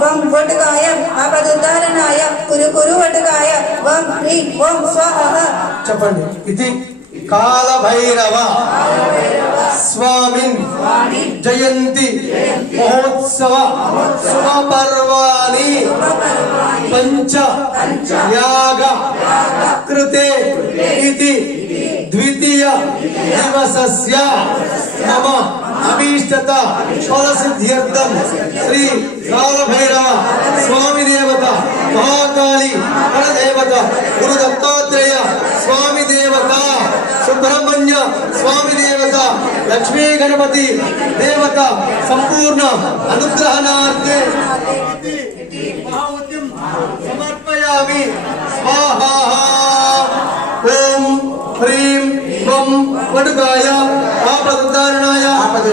వం వటుకాయ ఆపదుద్ధారణాయ కురు కురు వటుకాయ వం హ్రీం ఓం స్వాహ చెప్పండి ఇది కాలభైరవ స్వామిన్ జయంతి మహోత్సవ శుభపర్వాణి పంచ యాగ కృతే ఇది ద్వితీయ దివసస్య మమ అభీష్టత ఫలసిద్ధ్యర్థం శ్రీ కాలభైరవ స్వామి దేవత మహాకాళి దేవత గురు దత్తాత్రేయ స్వామి దేవత సుబ్రహ్మణ్య స్వామి దేవత లక్ష్మీ గణపతి దేవత సంపూర్ణ అనుగ్రహణార్థే సమర్పయామి. స్వాహా. ఓం హ్రీం వం వడుకాయ ఆపదుద్ధారణాయ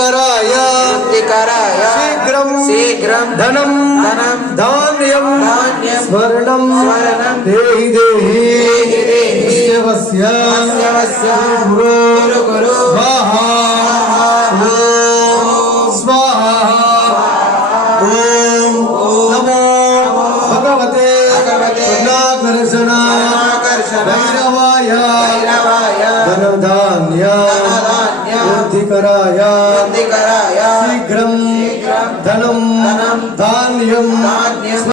అధికరాయ బుద్ధికరాయ శీఘ్రం శీఘ్రం ధనం ధనం ధాన్యం ధాన్యం స్వర్ణం స్వర్ణం దేహి దేహి దేహి దేహి శివస్య శివస్య గురు గురు గురు స్వాహా ఓం స్వాహా ఓం నమో బుద్ధికరాయ బుద్ధికరాయ శీఘ్రం శీఘ్రం